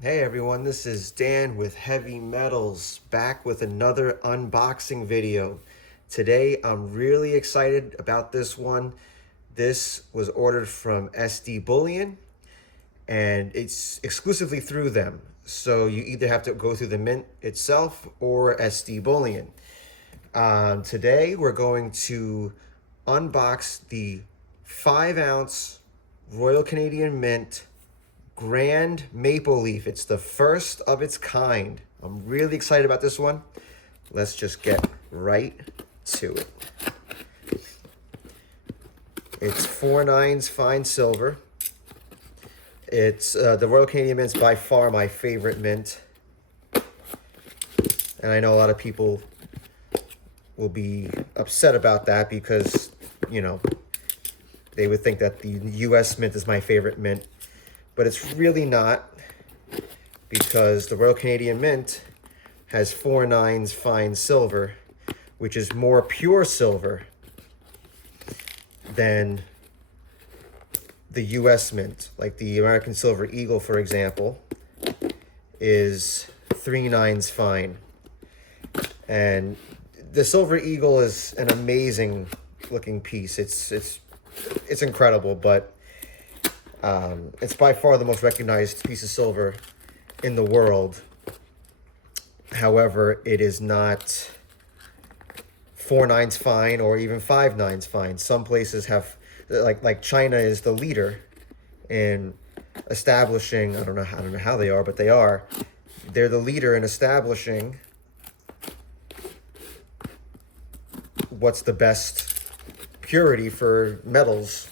Hey everyone, this is Dan with Heavy Metals, back with another unboxing video. Today I'm really excited about this one. This was ordered from SD Bullion and it's exclusively through them. So you either have to go through the mint itself or SD Bullion. Today we're going to unbox the 5-ounce Royal Canadian Mint Grand Maple Leaf. It's the first of its kind. I'm really excited about this one. Let's just get right to it. It's 4/9 fine silver. It's the Royal Canadian Mint's by far my favorite mint. And I know a lot of people will be upset about that because, they would think that the US Mint is my favorite mint. But it's really not, because the Royal Canadian Mint has 4/9 fine silver, which is more pure silver than the US Mint. Like the American Silver Eagle, for example, is 3/9 fine. And the Silver Eagle is an amazing looking piece. It's incredible, but it's by far the most recognized piece of silver in the world. However, it is not 4/9 fine or even 5/9 fine. Some places have, like China is the leader in establishing, I don't know how they are, but they're the leader in establishing what's the best purity for metals,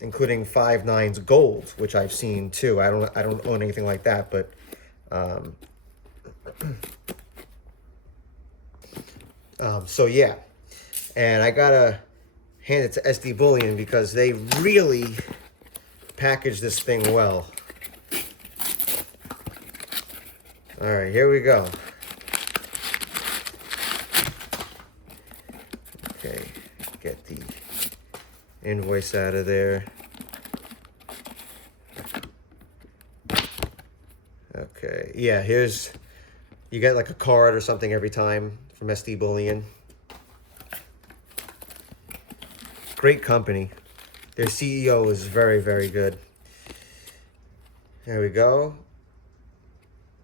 including 5/9 gold, which I've seen too. I don't own anything like that, but so yeah. And I gotta hand it to SD Bullion because they really packaged this thing well. All right, here we go. Okay, get the invoice out of there. Okay, yeah, you get like a card or something every time from SD Bullion. Great company. Their CEO is very, very good. There we go.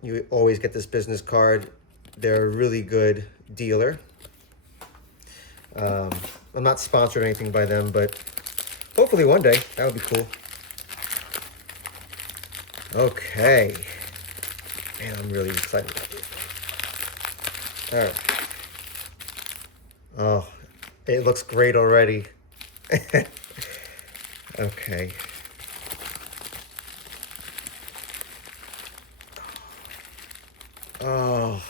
You always get this business card. They're a really good dealer. I'm not sponsored or anything by them, but hopefully one day. That would be cool. Okay. Man, I'm really excited about this. All right. Oh, it looks great already. Okay. Oh.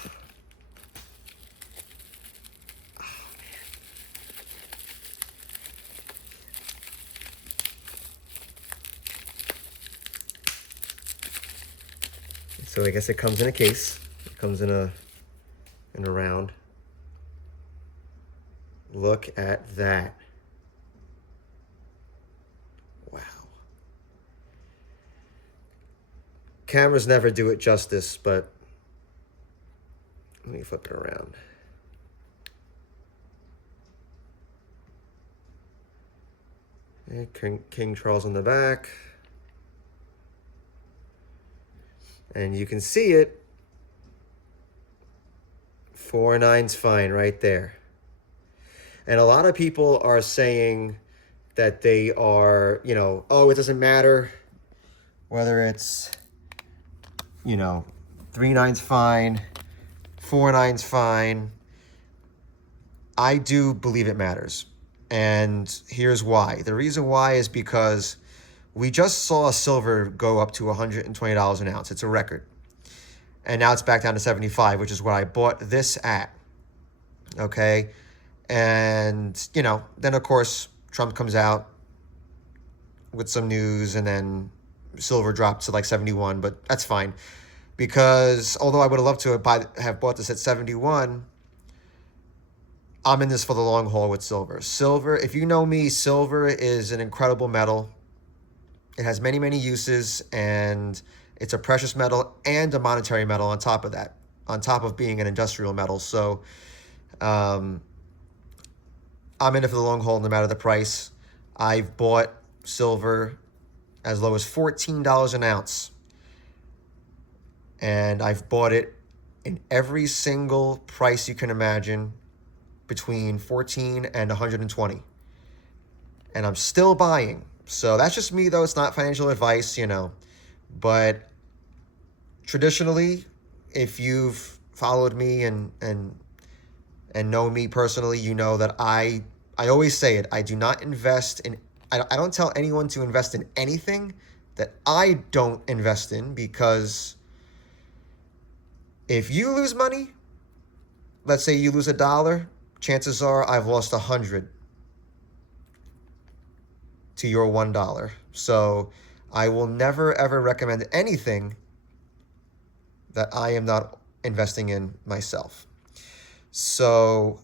So I guess it comes in a case. It comes in a round. Look at that. Wow. Cameras never do it justice, but let me flip it around. King Charles on the back. And you can see it. 4/9's fine right there. And a lot of people are saying that they are, oh, it doesn't matter whether it's, 3/9's fine, 4/9's fine. I do believe it matters. And here's why. The reason why is because we just saw silver go up to $120 an ounce. It's a record. And now it's back down to 75, which is what I bought this at. Okay? And, then of course, Trump comes out with some news and then silver dropped to like 71, but that's fine. Because although I would have loved to have bought this at 71, I'm in this for the long haul with silver. Silver, if you know me, silver is an incredible metal. It has many, many uses, and It's a precious metal and a monetary metal on top of that, on top of being an industrial metal. So um, I'm in it for the long haul no matter the price. I've bought silver as low as $14 an ounce. And I've bought it in every single price you can imagine between 14 and 120. And I'm still buying. So that's just me, though. It's not financial advice, But traditionally, if you've followed me and know me personally, you know that I always say it. I do not invest in. I don't tell anyone to invest in anything that I don't invest in, because if you lose money, let's say you lose $1, chances are I've lost 100 to your $1. So I will never ever recommend anything that I am not investing in myself. So,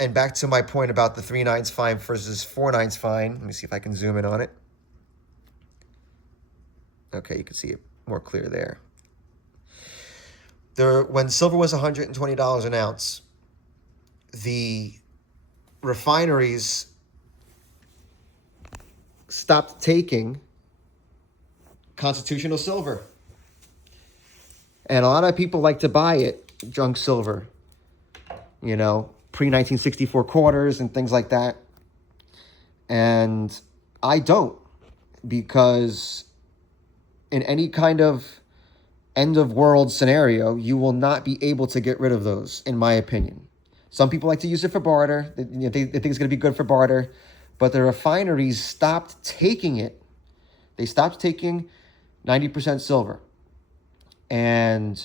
and back to my point about the 3 nines fine versus 4 nines fine. Let me see if I can zoom in on it. Okay, you can see it more clear there. When silver was $120 an ounce, the refineries stopped taking constitutional silver. And a lot of people like to buy it, junk silver, pre-1964 quarters and things like that. And I don't, because in any kind of end of world scenario, you will not be able to get rid of those, in my opinion. Some people like to use it for barter. They think it's going to be good for barter. But the refineries stopped taking it. They stopped taking 90% silver. And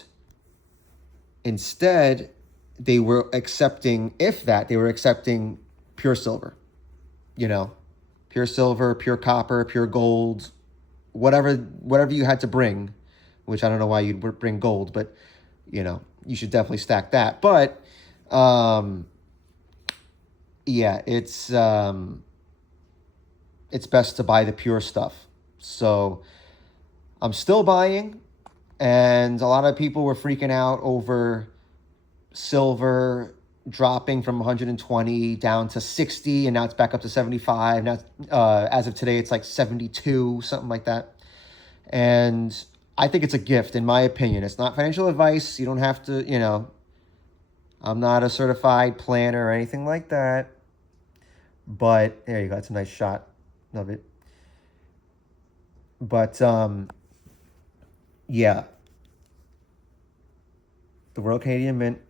instead, they were accepting, they were accepting pure silver. Pure silver, pure copper, pure gold, whatever you had to bring, which I don't know why you'd bring gold, but, you should definitely stack that. But, it's best to buy the pure stuff. So I'm still buying, and a lot of people were freaking out over silver dropping from 120 down to 60, and now it's back up to 75. Now, as of today, it's like 72, something like that. And I think it's a gift, in my opinion. It's not financial advice. You don't have to, I'm not a certified planner or anything like that. But there you go. That's a nice shot of it. But, yeah. The Royal Canadian Mint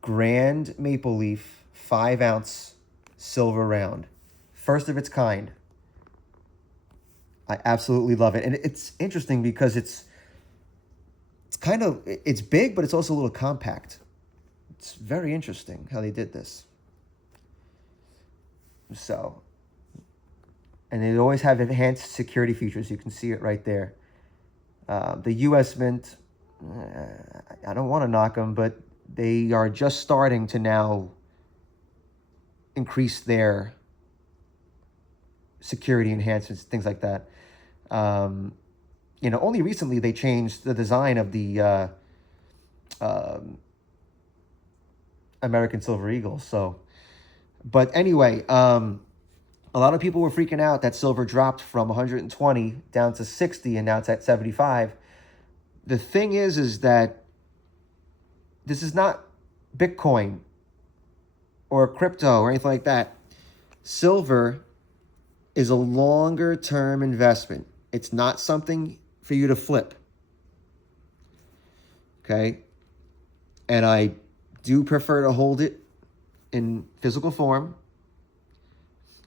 Grand Maple Leaf 5-ounce silver round. First of its kind. I absolutely love it. And it's interesting because it's big, but it's also a little compact. It's very interesting how they did this. So, and they always have enhanced security features. You can see it right there. The U.S. Mint, I don't want to knock them, but they are just starting to now increase their security enhancements, things like that. Only recently they changed the design of the American Silver Eagle. So, but anyway, a lot of people were freaking out that silver dropped from 120 down to 60, and now it's at 75. The thing is that this is not Bitcoin or crypto or anything like that. Silver is a longer term investment. It's not something for you to flip. Okay? And I do prefer to hold it in physical form.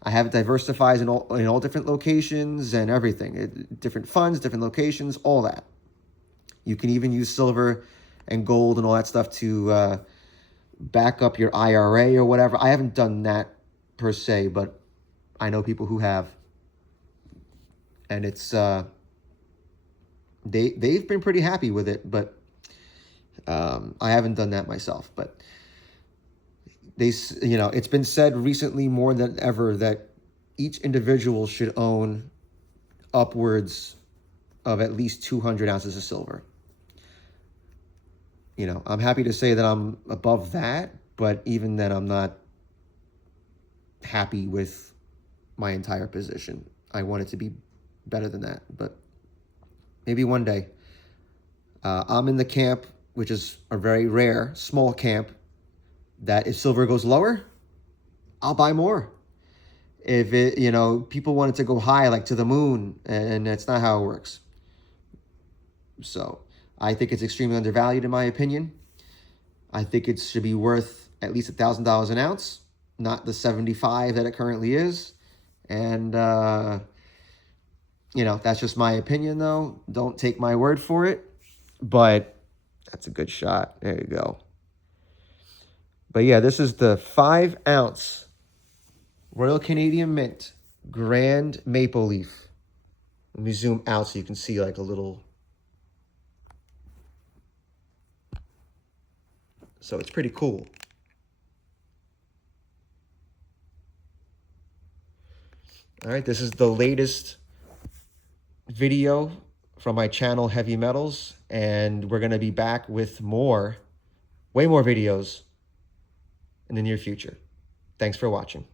I have it diversified in all different locations and everything. Different funds, different locations, all that. You can even use silver and gold and all that stuff to back up your IRA or whatever. I haven't done that per se, but I know people who have. And it's they've been pretty happy with it, but I haven't done that myself. But it's been said recently more than ever that each individual should own upwards of at least 200 ounces of silver. You know, I'm happy to say that I'm above that, but even then I'm not happy with my entire position. I want it to be better than that, but maybe one day. I'm in the camp, which is a very rare, small camp, that if silver goes lower, I'll buy more. If it, you know, people want it to go high, like to the moon, and that's not how it works. So I think it's extremely undervalued in my opinion. I think it should be worth at least $1,000 an ounce, not the 75 that it currently is. And, you know, that's just my opinion though. Don't take my word for it, but that's a good shot. There you go. But yeah, this is the 5-ounce Royal Canadian Mint Grand Maple Leaf. Let me zoom out so you can see like a little. So it's pretty cool. All right, this is the latest video from my channel, Heavy Metals, and we're going to be back with more, way more videos in the near future. Thanks for watching.